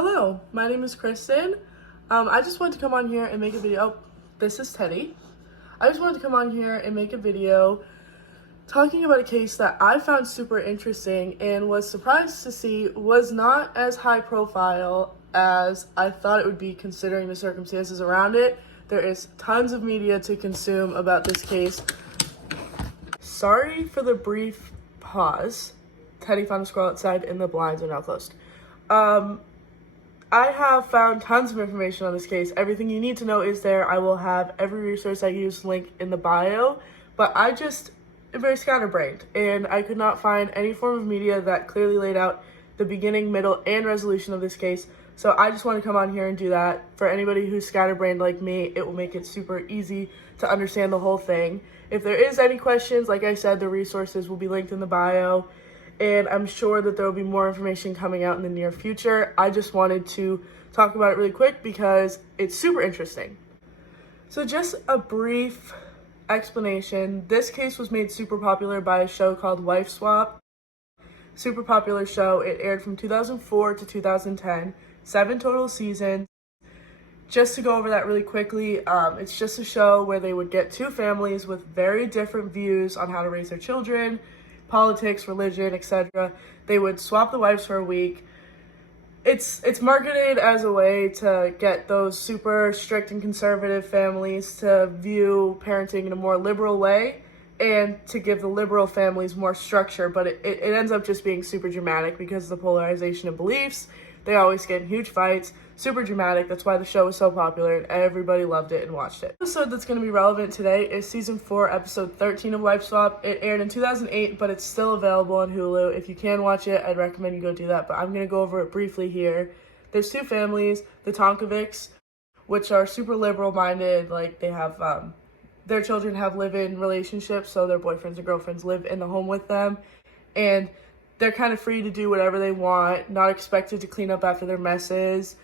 Hello, my name is Kristen. I just wanted to come on here and make a video. Oh, this is Teddy. I just wanted to come on here and make a video talking about a case that I found super interesting and was surprised to see was not as high profile as I thought it would be considering the circumstances around it. There is tons of media to consume about this case. Sorry for the brief pause. Teddy found a squirrel outside and the blinds are now closed. I have found tons of information on this case. Everything you need to know is there. I will have every resource I use linked in the bio, but I just am very scatterbrained and I could not find any form of media that clearly laid out the beginning, middle, and resolution of this case. So I just want to come on here and do that. For anybody who's scatterbrained like me, it will make it super easy to understand the whole thing. If there is any questions, like I said, the resources will be linked in the bio. And I'm sure that there will be more information coming out in the near future. I just wanted to talk about it really quick because it's super interesting. So just a brief explanation. This case was made super popular by a show called Wife Swap. Super popular show. It aired from 2004 to 2010. 7 total seasons. Just to go over that really quickly, it's just a show where they would get two families with very different views on how to raise their children, politics, religion, etc. They would swap the wives for a week. It's marketed as a way to get those super strict and conservative families to view parenting in a more liberal way and to give the liberal families more structure, but it ends up just being super dramatic because of the polarization of beliefs. They always get in huge fights, super dramatic. That's why the show was so popular and everybody loved it and watched it. The episode that's going to be relevant today is season 4, episode 13 of Wife Swap. It aired in 2008, but it's still available on Hulu. If you can watch it, I'd recommend you go do that, but I'm going to go over it briefly here. There's two families, the Tonkovics, which are super liberal minded. Like they have, their children have live-in relationships, so their boyfriends and girlfriends live in the home with them. And they're kind of free to do whatever they want, not expected to clean up after their messes.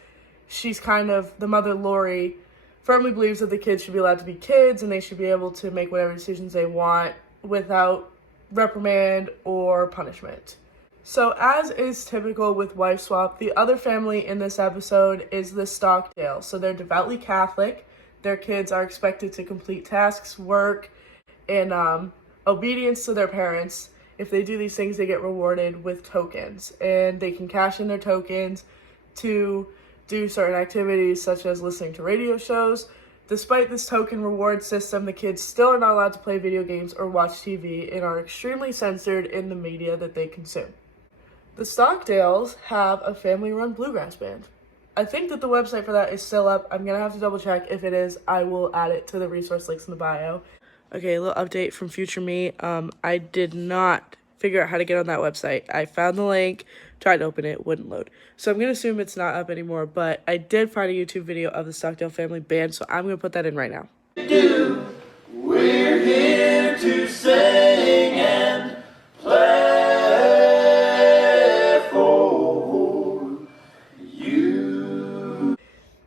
She's kind of, the mother, Lori, firmly believes that the kids should be allowed to be kids and they should be able to make whatever decisions they want without reprimand or punishment. So as is typical with Wife Swap, the other family in this episode is the Stockdale. So they're devoutly Catholic. Their kids are expected to complete tasks, work, and obedience to their parents. If they do these things, they get rewarded with tokens, and they can cash in their tokens to do certain activities such as listening to radio shows. Despite this token reward system, the kids still are not allowed to play video games or watch TV and are extremely censored in the media that they consume. The Stockdales have a family-run bluegrass band. I think that the website for that is still up. I'm going to have to double check. If it is, I will add it to the resource links in the bio. Okay, a little update from future me. I did not figure out how to get on that website. I found the link, tried to open it, wouldn't load. So I'm going to assume it's not up anymore, but I did find a YouTube video of the Stockdale family band, so I'm going to put that in right now. We're here to sing and play for you.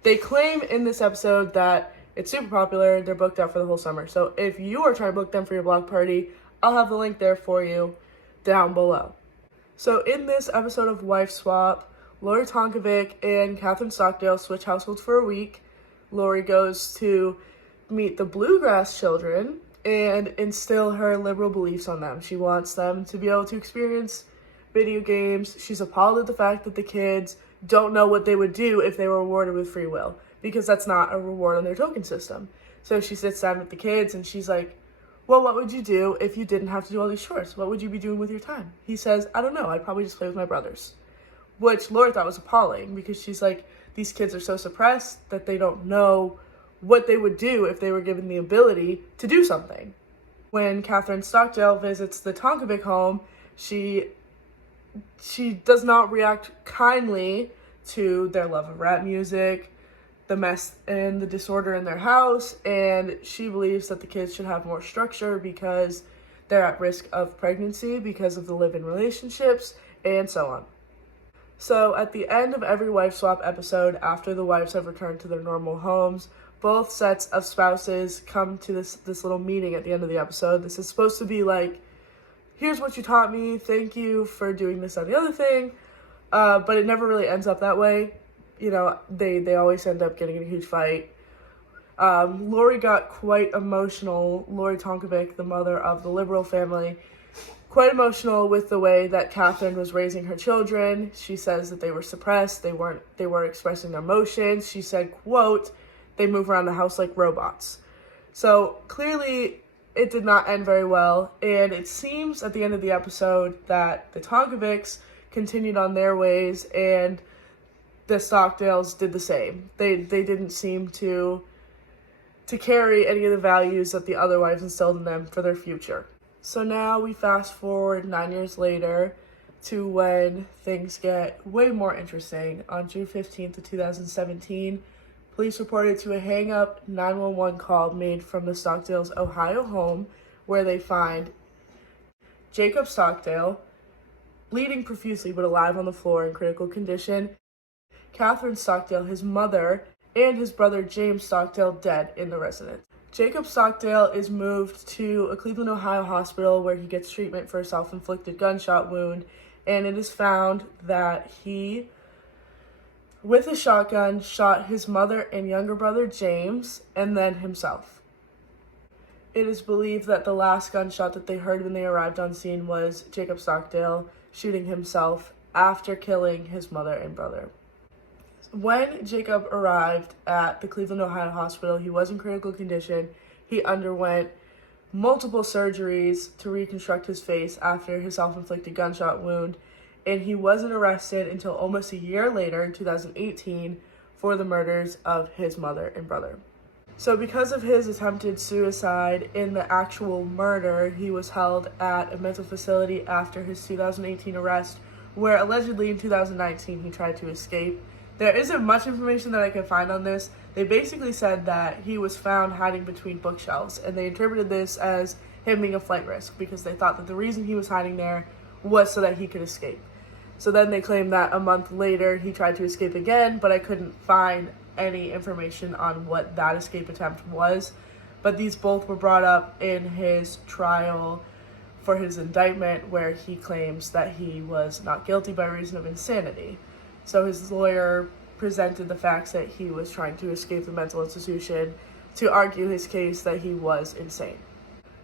They claim in this episode that it's super popular. They're booked out for the whole summer. So if you are trying to book them for your block party, I'll have the link there for you down below. So in this episode of Wife Swap, Lori Tonkovic and Kathryn Stockdale switch households for a week. Lori goes to meet the bluegrass children and instill her liberal beliefs on them. She wants them to be able to experience video games. She's appalled at the fact that the kids don't know what they would do if they were rewarded with free will, because that's not a reward on their token system. So she sits down with the kids and she's like, well, what would you do if you didn't have to do all these chores? What would you be doing with your time? He says, I don't know. I'd probably just play with my brothers. Which Lori thought was appalling because she's like, these kids are so suppressed that they don't know what they would do if they were given the ability to do something. When Kathryn Stockdale visits the Tonkovic home, she does not react kindly to their love of rap music, the mess and the disorder in their house, and she believes that the kids should have more structure because they're at risk of pregnancy because of the live-in relationships, and so on. So at the end of every Wife Swap episode, after the wives have returned to their normal homes, both sets of spouses come to this little meeting at the end of the episode. This is supposed to be like, here's what you taught me, thank you for doing this and the other thing, but it never really ends up that way. they always end up getting in a huge fight. Lori got quite emotional. Lori Tonkovic, the mother of the Liberal family, quite emotional with the way that Kathryn was raising her children. She says that they were suppressed. They weren't expressing their emotions. She said, quote, "They move around the house like robots." So clearly it did not end very well. And it seems at the end of the episode that the Tonkovics continued on their ways and the Stockdales did the same. They didn't seem to carry any of the values that the other wives instilled in them for their future. So now we fast forward 9 years later to when things get way more interesting. On June 15th of 2017, police reported to a hang-up 911 call made from the Stockdale's Ohio home, where they find Jacob Stockdale bleeding profusely but alive on the floor in critical condition, Kathryn Stockdale, his mother, and his brother James Stockdale dead in the residence. Jacob Stockdale is moved to a Cleveland, Ohio hospital where he gets treatment for a self-inflicted gunshot wound, and it is found that he, with a shotgun, shot his mother and younger brother James, and then himself. It is believed that the last gunshot that they heard when they arrived on scene was Jacob Stockdale shooting himself after killing his mother and brother. When Jacob arrived at the Cleveland, Ohio hospital, he was in critical condition. He underwent multiple surgeries to reconstruct his face after his self-inflicted gunshot wound, and he wasn't arrested until almost a year later in 2018 for the murders of his mother and brother. So because of his attempted suicide in the actual murder, he was held at a mental facility after his 2018 arrest, where allegedly in 2019 he tried to escape. There isn't much information that I can find on this. They basically said that he was found hiding between bookshelves, and they interpreted this as him being a flight risk because they thought that the reason he was hiding there was so that he could escape. So then they claimed that a month later he tried to escape again, but I couldn't find any information on what that escape attempt was. But these both were brought up in his trial for his indictment, where he claims that he was not guilty by reason of insanity. So his lawyer presented the facts that he was trying to escape the mental institution to argue his case that he was insane.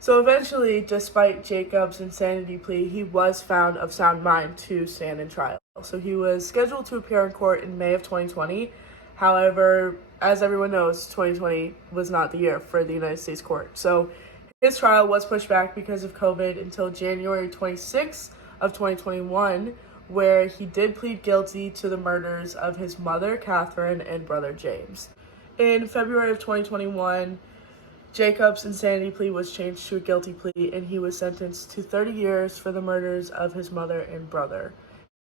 So eventually, despite Jacob's insanity plea, he was found of sound mind to stand in trial. So he was scheduled to appear in court in May of 2020. However, as everyone knows, 2020 was not the year for the United States court. So his trial was pushed back because of COVID until January 26th of 2021, where he did plead guilty to the murders of his mother, Kathryn, and brother, James. In February of 2021, Jacob's insanity plea was changed to a guilty plea, and he was sentenced to 30 years for the murders of his mother and brother.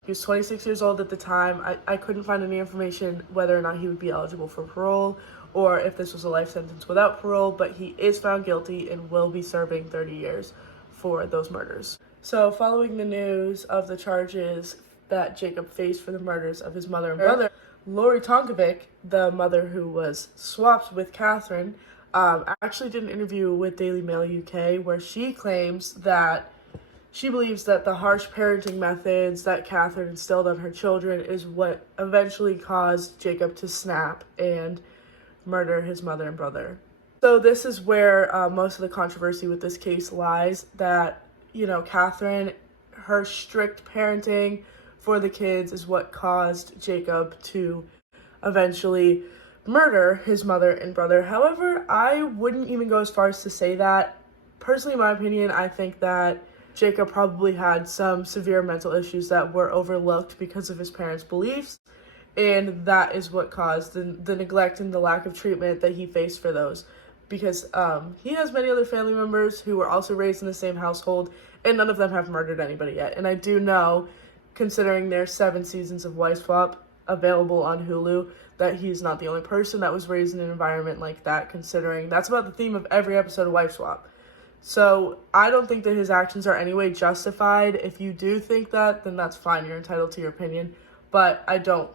He was 26 years old at the time. I couldn't find any information whether or not he would be eligible for parole or if this was a life sentence without parole, but he is found guilty and will be serving 30 years for those murders. So following the news of the charges that Jacob faced for the murders of his mother and brother, Lori Tonkovic, the mother who was swapped with Kathryn, actually did an interview with Daily Mail UK where she claims that she believes that the harsh parenting methods that Kathryn instilled on her children is what eventually caused Jacob to snap and murder his mother and brother. So this is where most of the controversy with this case lies, that Kathryn, her strict parenting for the kids is what caused Jacob to eventually murder his mother and brother. However, I wouldn't even go as far as to say that. Personally, in my opinion, I think that Jacob probably had some severe mental issues that were overlooked because of his parents' beliefs, and that is what caused the neglect and the lack of treatment that he faced for those. Because he has many other family members who were also raised in the same household, and none of them have murdered anybody yet. And I do know, considering there's 7 seasons of Wife Swap available on Hulu, that he's not the only person that was raised in an environment like that, considering that's about the theme of every episode of Wife Swap. So I don't think that his actions are anyway justified. If you do think that, then that's fine. You're entitled to your opinion. But I don't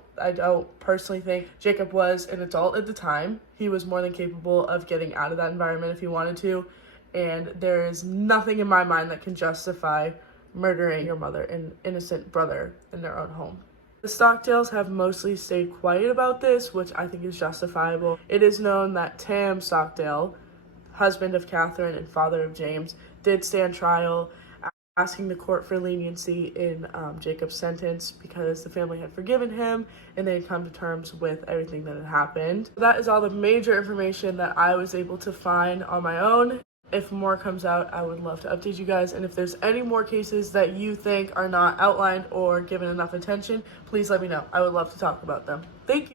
personally think Jacob was an adult at the time. He was more than capable of getting out of that environment if he wanted to. And there is nothing in my mind that can justify murdering your mother and innocent brother in their own home. The Stockdales have mostly stayed quiet about this, which I think is justifiable. It is known that Tam Stockdale, husband of Kathryn and father of James, did stand trial, asking the court for leniency in Jacob's sentence because the family had forgiven him and they had come to terms with everything that had happened. That is all the major information that I was able to find on my own. If more comes out, I would love to update you guys. And if there's any more cases that you think are not outlined or given enough attention, please let me know. I would love to talk about them. Thank you.